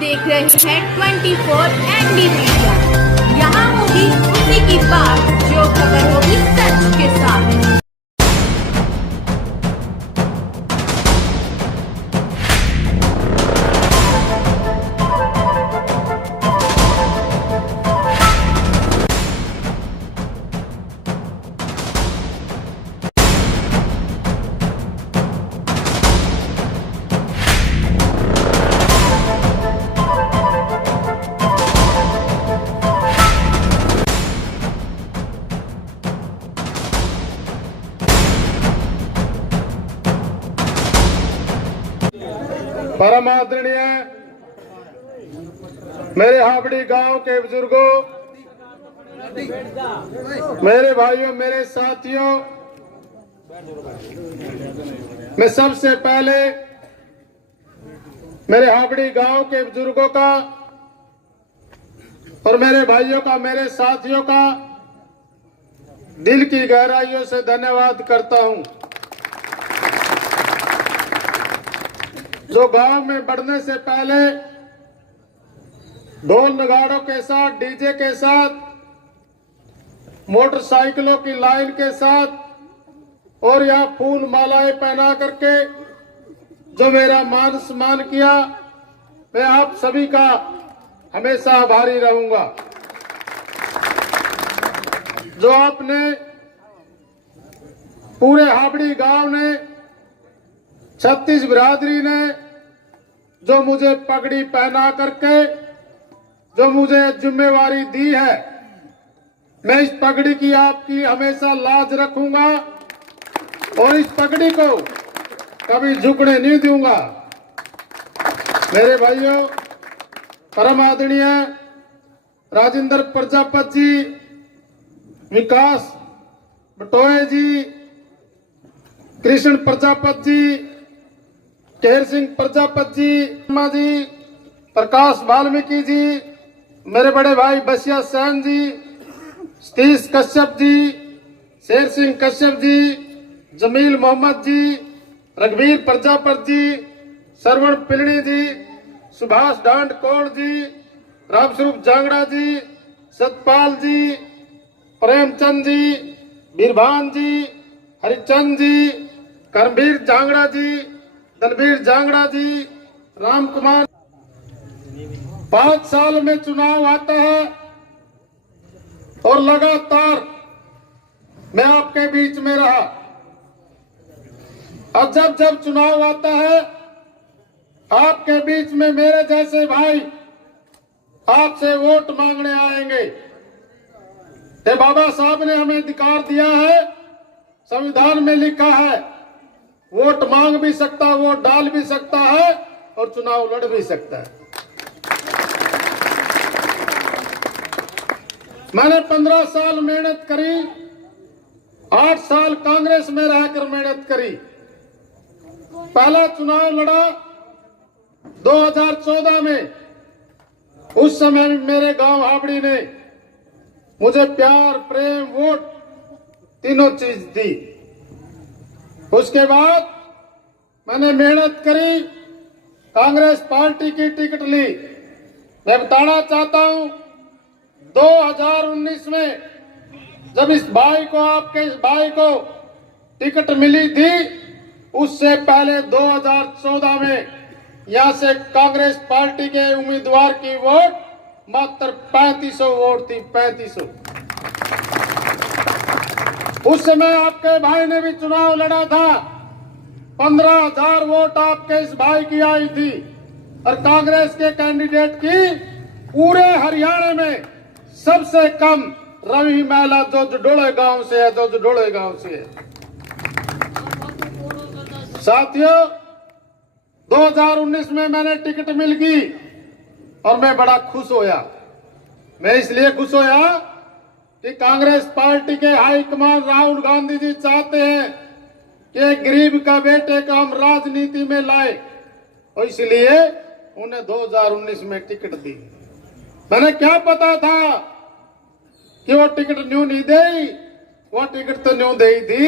देख रहे हैं 24 एनडी मीडिया। यहाँ होगी उसी की बात जो खबर होगी सच के साथ। परम आदरणीय मेरे हाबड़ी गांव के बुजुर्गों, मेरे भाइयों, मेरे साथियों, मैं सबसे पहले मेरे हाबड़ी गांव के बुजुर्गों का और मेरे भाइयों का, मेरे साथियों का दिल की गहराइयों से धन्यवाद करता हूं, जो गांव में बढ़ने से पहले ढोल नगाड़ों के साथ, डीजे के साथ, मोटरसाइकिलों की लाइन के साथ और यहाँ फूल मालाएं पहना करके जो मेरा मान सम्मान किया, मैं आप सभी का हमेशा आभारी रहूंगा। जो आपने पूरे हाबड़ी गांव ने, 36 बिरादरी ने जो मुझे पगड़ी पहना करके जो मुझे जिम्मेवारी दी है, मैं इस पगड़ी की आपकी हमेशा लाज रखूंगा और इस पगड़ी को कभी झुकने नहीं दूंगा। मेरे भाइयों, परम आदरणीय राजेंद्र प्रजापति जी, विकास बटोए जी, कृष्ण प्रजापति जी, केर सिंह प्रजापति जी, प्रकाश वाल्मीकि जी, मेरे बड़े भाई बसिया सैन जी, सतीश कश्यप जी, शेर सिंह कश्यप जी, जमील मोहम्मद जी, रघुवीर प्रजापति जी, सरवण पिलनी जी, सुभाष डांड कौड़ जी, रामस्वरूप जांगड़ा जी, सतपाल जी, प्रेमचंद जी, बीरभान जी, हरिचंद जी, करमवीर जांगड़ा जी, दलवीर जांगड़ा जी, राम कुमार। 5 साल में चुनाव आता है और लगातार मैं आपके बीच में रहा, और जब जब चुनाव आता है आपके बीच में मेरे जैसे भाई आपसे वोट मांगने आएंगे। ये बाबा साहब ने हमें अधिकार दिया है, संविधान में लिखा है, वोट मांग भी सकता है, वोट डाल भी सकता है और चुनाव लड़ भी सकता है। मैंने 15 साल मेहनत करी, 8 साल कांग्रेस में रहकर मेहनत करी। पहला चुनाव लड़ा 2014 में। उस समय मेरे गांव हाबड़ी ने मुझे प्यार, प्रेम, वोट तीनों चीज दी। उसके बाद मैंने मेहनत करी, कांग्रेस पार्टी की टिकट ली। मैं बताना चाहता हूं, 2019 में जब इस भाई को, आपके इस भाई को टिकट मिली थी, उससे पहले 2014 में यहां से कांग्रेस पार्टी के उम्मीदवार की वोट मात्र 3500 वोट थी, 3500। उस समय आपके भाई ने भी चुनाव लड़ा था, 15,000 वोट आपके इस भाई की आई थी, और कांग्रेस के कैंडिडेट की पूरे हरियाणा में सबसे कम रवि महिला जो जडोले गांव से है, जो जडोले गांव से है। साथियों, 2019 में मैंने टिकट मिल गई और मैं बड़ा खुश होया। मैं इसलिए खुश होया कि कांग्रेस पार्टी के हाईकमान राहुल गांधी जी चाहते हैं कि गरीब का बेटे को हम राजनीति में लाए, और इसलिए उन्हें 2019 में टिकट दी। मैंने क्या पता था कि वो टिकट न्यू नहीं दे, वो टिकट तो न्यू दे थी।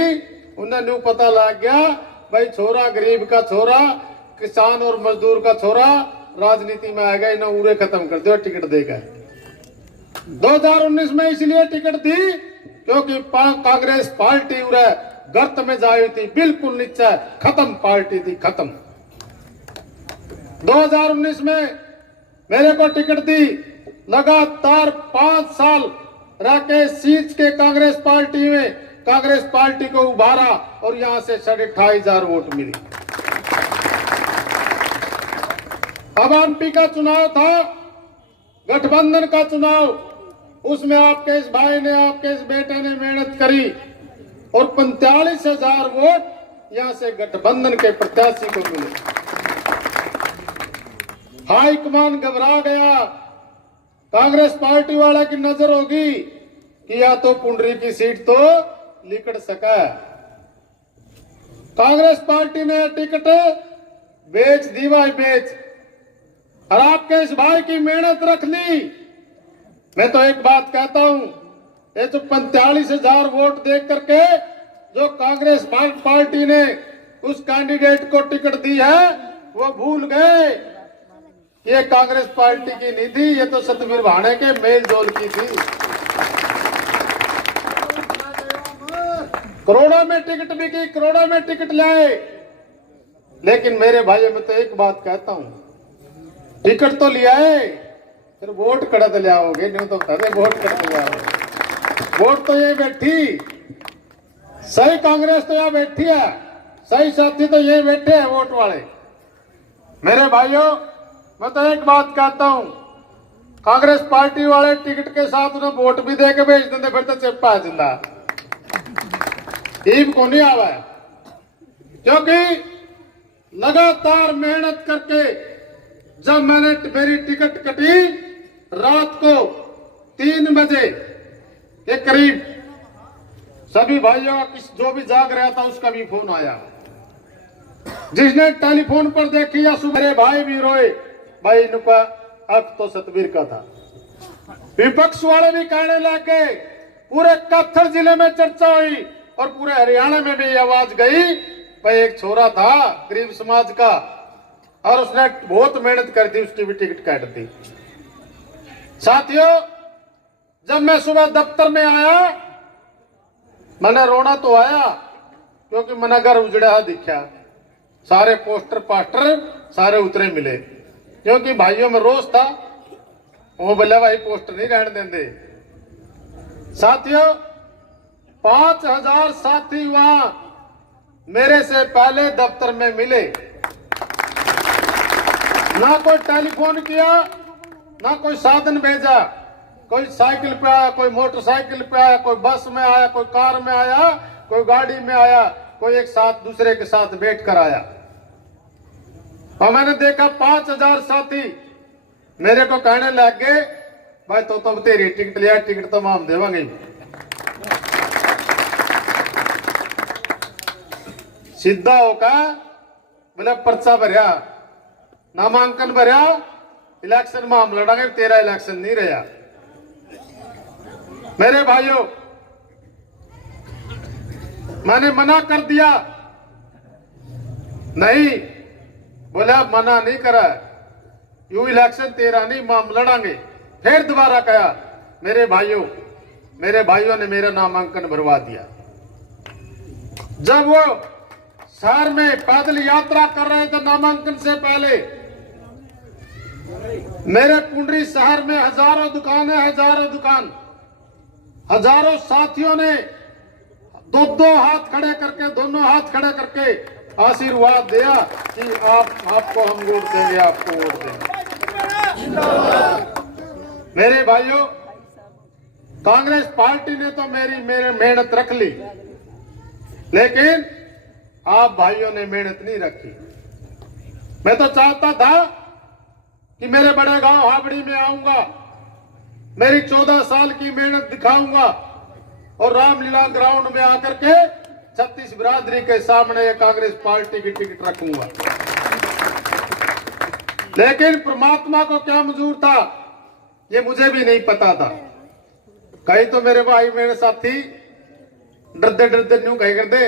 उन्हें न्यू पता लग गया, भाई छोरा गरीब का छोरा, किसान और मजदूर का छोरा राजनीति में आएगा, इन्हें उरे खत्म कर दो, टिकट देगा। 2019 में इसलिए टिकट दी क्योंकि कांग्रेस पार्टी उरे गर्त में जाई थी, बिल्कुल नीचे खत्म पार्टी थी, खत्म। 2019 में मेरे को टिकट दी, लगातार 5 साल रह के सीट के कांग्रेस पार्टी में कांग्रेस पार्टी को उभारा और यहां से 28,500 वोट मिली। अब एमपी का चुनाव था, गठबंधन का चुनाव, उसमें आपके इस भाई ने, आपके इस बेटे ने मेहनत करी और 45,000 वोट यहां से गठबंधन के प्रत्याशी को मिले। हाईकमान घबरा गया, कांग्रेस पार्टी वाला की नजर होगी कि या तो पुंडरी की सीट तो लिकड़ सका। कांग्रेस पार्टी ने टिकट बेच दी, भाई बेच, और आपके इस भाई की मेहनत रख ली। मैं तो एक बात कहता हूं, ये जो 45,000 वोट देख करके जो कांग्रेस पार्टी ने उस कैंडिडेट को टिकट दी है, वो भूल गए ये कांग्रेस पार्टी की नहीं थी, ये तो सतवीर भाणे के मेल जोल की थी। करोड़ों में टिकट बिकी, करोड़ों में टिकट लाए। लेकिन मेरे भाइयों में तो एक बात कहता हूं, टिकट तो लिया है, फिर वोट कड़ा तो लियाओगे, नहीं तो बता वोट कड़ा लियाओगे। वोट तो ये बैठी, सही कांग्रेस तो यहाँ बैठी है, सही साथी तो ये बैठे हैं वोट वाले। मेरे भाइयों, मैं तो एक बात कहता हूं, कांग्रेस पार्टी वाले टिकट के साथ उन्हें वोट भी दे के भेज देते, फिर तो चेपा जिंदा ईब को नहीं आवा है। क्योंकि लगातार मेहनत करके जब मैंने मेरी टिकट कटी, रात को 3 बजे के करीब सभी भाइयों का जो भी जाग रहा था उसका भी फोन आया। जिसने टेलीफोन पर देखी या मेरे भाई भी रोए, भाई इनका अब तो सतवीर का था। विपक्ष वाले भी कहने लगे, पूरे कत्थर जिले में चर्चा हुई और पूरे हरियाणा में भी आवाज गई, भाई एक छोरा था गरीब समाज का और उसने बहुत मेहनत कर दी, उसकी भी टिकट काट दी। साथियों, जब मैं सुबह दफ्तर में आया, मैंने रोना तो आया क्योंकि मैंने घर उजड़ा दिखा, सारे पोस्टर पास्टर सारे उतरे मिले, क्योंकि भाइयों में रोष था। वो बोले भाई पोस्टर नहीं रहने देंगे। साथियों, 5,000 साथी वहां मेरे से पहले दफ्तर में मिले, ना कोई टेलीफोन किया, ना कोई साधन भेजा, कोई साइकिल पे आया, कोई मोटरसाइकिल पे आया, कोई बस में आया, कोई कार में आया, कोई गाड़ी में आया, कोई एक साथ दूसरे के साथ बैठ कर आया। और मैंने देखा 5,000 साथी मेरे को कहने लग गए, भाई तो तेरी टिकट लिया, टिकट तो हम देवांगे। सीधा होकर बोले पर्चा भरिया, नामांकन भरिया, इलेक्शन में हम लड़ांगे, तेरा इलेक्शन नहीं रहा। मेरे भाइयों, मैंने मना कर दिया, नहीं, बोला मना नहीं करा, यू इलेक्शन तेरा नहीं, हम लड़ांगे। फिर दोबारा कहा, मेरे भाइयों ने मेरा नामांकन भरवा दिया। जब वो शहर में पैदल यात्रा कर रहे थे नामांकन से पहले, मेरे पुंडरी शहर में हजारों दुकानें, हजारों साथियों ने दो हाथ खड़े करके, दोनों हाथ खड़े करके आशीर्वाद दिया कि आपको हम वोट देंगे, आपको वोट देंगे। मेरे भाइयों, कांग्रेस पार्टी ने तो मेरी मेहनत रख ली, लेकिन आप भाइयों ने मेहनत नहीं रखी। मैं तो चाहता था कि मेरे बड़े गांव हाबड़ी में आऊंगा, मेरी 14 साल की मेहनत दिखाऊंगा और रामलीला ग्राउंड में आकर के 36 बिरादरी के सामने ये कांग्रेस पार्टी की टिकट रखूंगा। लेकिन परमात्मा को क्या मंजूर था, ये मुझे भी नहीं पता था। कई तो मेरे भाई, मेरे साथी डरते न्यू कही करते,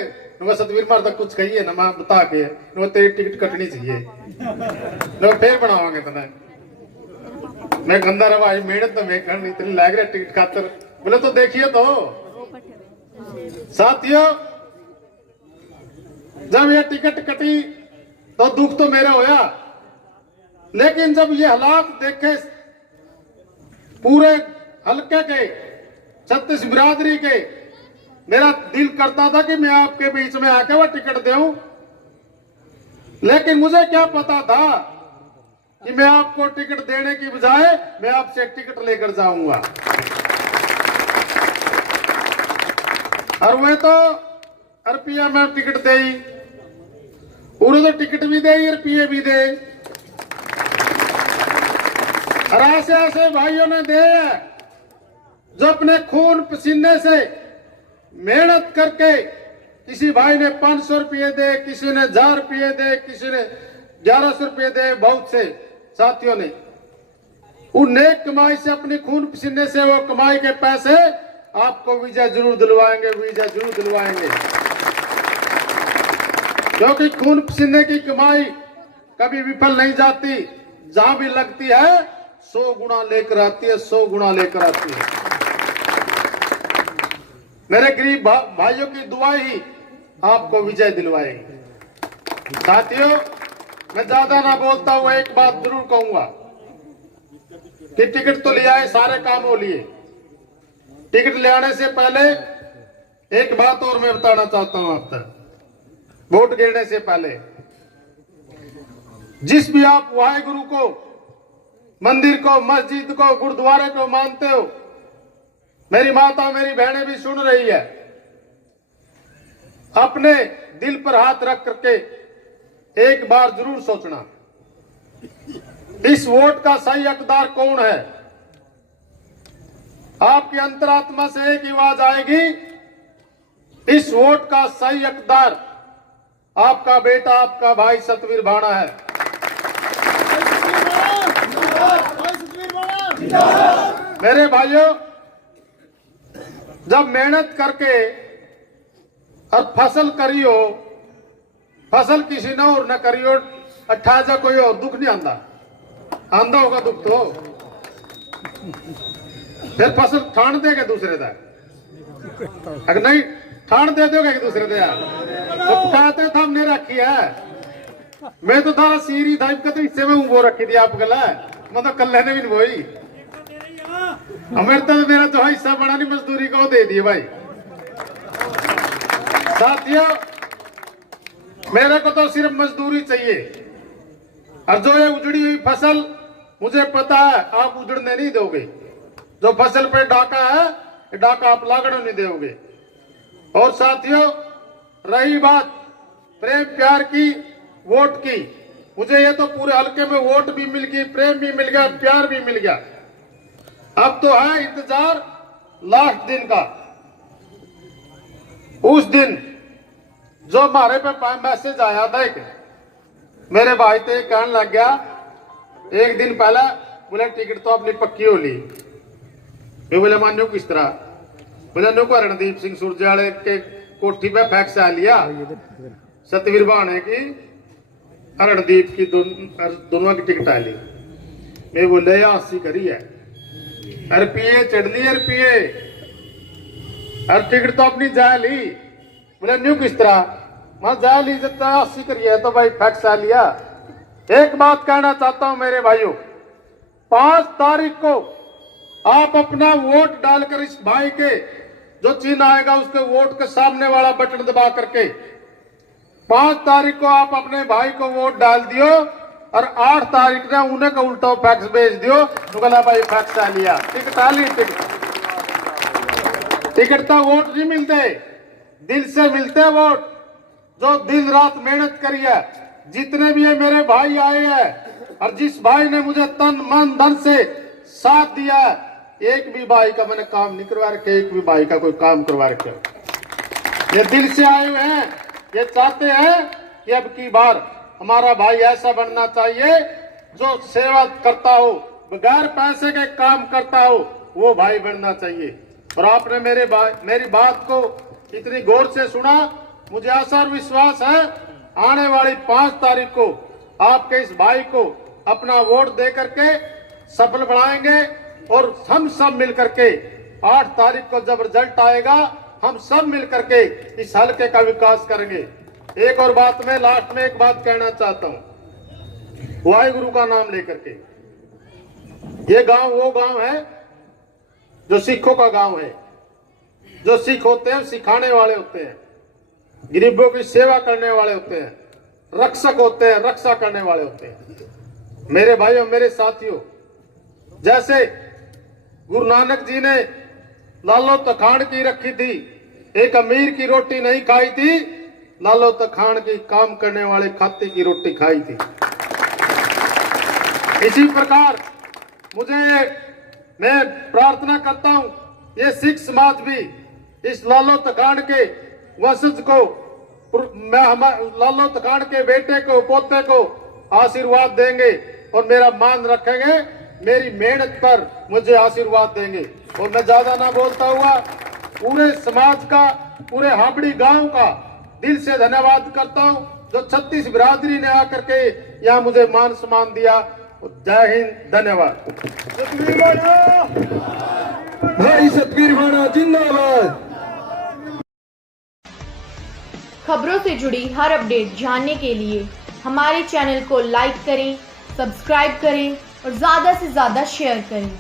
नुका सतवीर मार तक कुछ कही है ना, मैं बता के नुका तेरी टिकट कटनी चाहिए, नुका फिर बनावांगे तने। मैं गंदा रहा भाई, मेहनत तो मैं करनी, इतनी लाग रहा टिकट खातर। बोले तो देखिए तो साथियों, जब ये टिकट कटी तो दुख तो मेरा होया, लेकिन जब ये हालात देखे पूरे हल्के के, छत्तीस बिरादरी के, मेरा दिल करता था कि मैं आपके बीच में आके वो टिकट दूं, लेकिन मुझे क्या पता था कि मैं आपको टिकट देने की बजाय मैं आपसे टिकट लेकर जाऊंगा। और वह तो रुपया में टिकट दे, उन्होंने तो टिकट भी दे, रुपये भी दे, और ऐसे ऐसे भाइयों ने दे जो अपने खून पसीने से मेहनत करके, किसी भाई ने 500 रुपये दे, किसी ने 1000 रुपये दे, किसी ने 1100 रुपये दे, बहुत से साथियों ने उन नेक कमाई से, अपनी खून पसीने से वो कमाई के पैसे आपको वीजा जरूर दिलवाएंगे, वीजा जरूर दिलवाएंगे, क्योंकि खून पसीने की कमाई कभी विफल नहीं जाती, जहां भी लगती है 100 गुना लेकर आती है, 100 गुना लेकर आती है। मेरे गरीब भाइयों की दुआ ही आपको विजय दिलवाएगी। साथियों, मैं ज्यादा ना बोलता हूं, एक बात जरूर कहूंगा कि टिकट तो ले आए, सारे काम हो लिए, टिकट ले आने से पहले एक बात और मैं बताना चाहता हूं आप तक। वोट गिरने से पहले जिस भी आप वाहेगुरु को, मंदिर को, मस्जिद को, गुरुद्वारे को मानते हो, मेरी माता मेरी बहनें भी सुन रही है, अपने दिल पर हाथ रख करके एक बार जरूर सोचना, इस वोट का सही हकदार कौन है। आपकी अंतरात्मा से एक आवाज आएगी, इस वोट का सही हकदार आपका बेटा, आपका भाई सतवीर भाणा है। मेरे भाइयों, जब मेहनत करके और फसल करियो, फसल किसी ने और न करियो, 18 कोई और दुख नहीं आंदा, आंदा होगा दुख तो फिर फसल ठाण देगा दूसरे का, अगर नहीं ठाण दे दोगे दूसरे का, तो कहते था हमने रखी है, मैं तो थारा सीरी था तो हिस्से में वो रखी थी आप गला, मतलब कल ने भी वही हमें तो मेरा जो हिस्सा बना नहीं मजदूरी का वो दे दिए भाई। साथियों, मेरे को तो सिर्फ मजदूरी चाहिए, और जो ये उजड़ी हुई फसल, मुझे पता है आप उजड़ने नहीं दोगे, जो फसल पे डाका है ये डाका आप लागड़ नहीं दोगे। और साथियों, रही बात प्रेम प्यार की, वोट की, मुझे ये तो पूरे हल्के में वोट भी मिल गई, प्रेम भी मिल गया, प्यार भी मिल गया। अब तो है इंतजार लास्ट दिन का, उस दिन जो हमारे पे मैसेज आया था, एक मेरे भाई तो कहने लग गया एक दिन पहले, बोले टिकट तो अपनी पक्की हो ली। मैं बोले मान्यो किस तरह, बोले नो को रणदीप सिंह सुरजाले के कोठी पे फैक्स आ लिया, सतवीर भाणे की रणदीप की दोनों की टिकट आ ली। मैं बोले 80 करी है, रुपये चढ़ लिए रुपये, और टिकट तो अपनी जा ली। बोले न्यू किस तरह, मैं जा ली, जब 80 करी है तो भाई फैक्स आ लिया। एक बात कहना चाहता हूं मेरे भाइयों, 5 तारीख को आप अपना वोट डालकर इस भाई के जो चिन्ह आएगा उसके वोट के सामने वाला बटन दबा करके 5 तारीख को आप अपने भाई को वोट डाल दियो, और 8 तारीख ने उन्हें का उल्टा फैक्स भेज दियो, तो कहला भाई फैक्स आ लिया, टिकट आ ली। टिकट तो वोट नहीं मिलते, दिल से मिलते वोट, जो दिन रात मेहनत करी है। जितने भी ये मेरे भाई आए हैं, और जिस भाई ने मुझे तन मन धन से साथ दिया है, एक भी भाई का मैंने काम नहीं करवा रखे, एक भी भाई का कोई काम करवा रखे। ये दिल से आए हुए हैं, ये चाहते हैं कि अब की बार हमारा भाई ऐसा बनना चाहिए जो सेवा करता हो, बगैर पैसे के काम करता हो, वो भाई बनना चाहिए। और आपने मेरी बात को इतनी गौर से सुना, मुझे आशा और विश्वास है आने वाली 5 तारीख को आपके इस भाई को अपना वोट दे करके सफल बनाएंगे और हम सब मिल करके 8 तारीख को जब रिजल्ट आएगा हम सब मिल करके इस हलके का विकास करेंगे। एक और बात मैं लास्ट में एक बात कहना चाहता हूं, वाहिगुरु का नाम लेकर के। ये गांव वो गांव है जो सिखों का गांव है। जो सिख होते हैं सिखाने वाले होते हैं, गरीबों की सेवा करने वाले होते हैं, रक्षक होते हैं, रक्षा करने वाले होते हैं। मेरे भाइयों मेरे साथियों, जैसे गुरु नानक जी ने लालो तखान की रखी थी, एक अमीर की रोटी नहीं खाई थी, लालो तखान की काम करने वाले खाते की रोटी खाई थी। इसी प्रकार मैं प्रार्थना करता हूं ये सिख समाज भी इस लालो तखान के वंशज को, लालो तखान के बेटे को पोते को आशीर्वाद देंगे और मेरा मान रखेंगे, मेरी मेहनत पर मुझे आशीर्वाद देंगे। और मैं ज्यादा ना बोलता हुआ पूरे समाज का, पूरे हाबड़ी गांव का दिल से धन्यवाद करता हूं जो 36 बिरादरी ने आकर के यहाँ मुझे मान सम्मान दिया। जय हिंद, धन्यवाद। भाई सतवीर भाना जिंदाबाद। खबरों से जुड़ी हर अपडेट जानने के लिए हमारे चैनल को लाइक करें, सब्सक्राइब करें और ज़्यादा से ज़्यादा शेयर करें।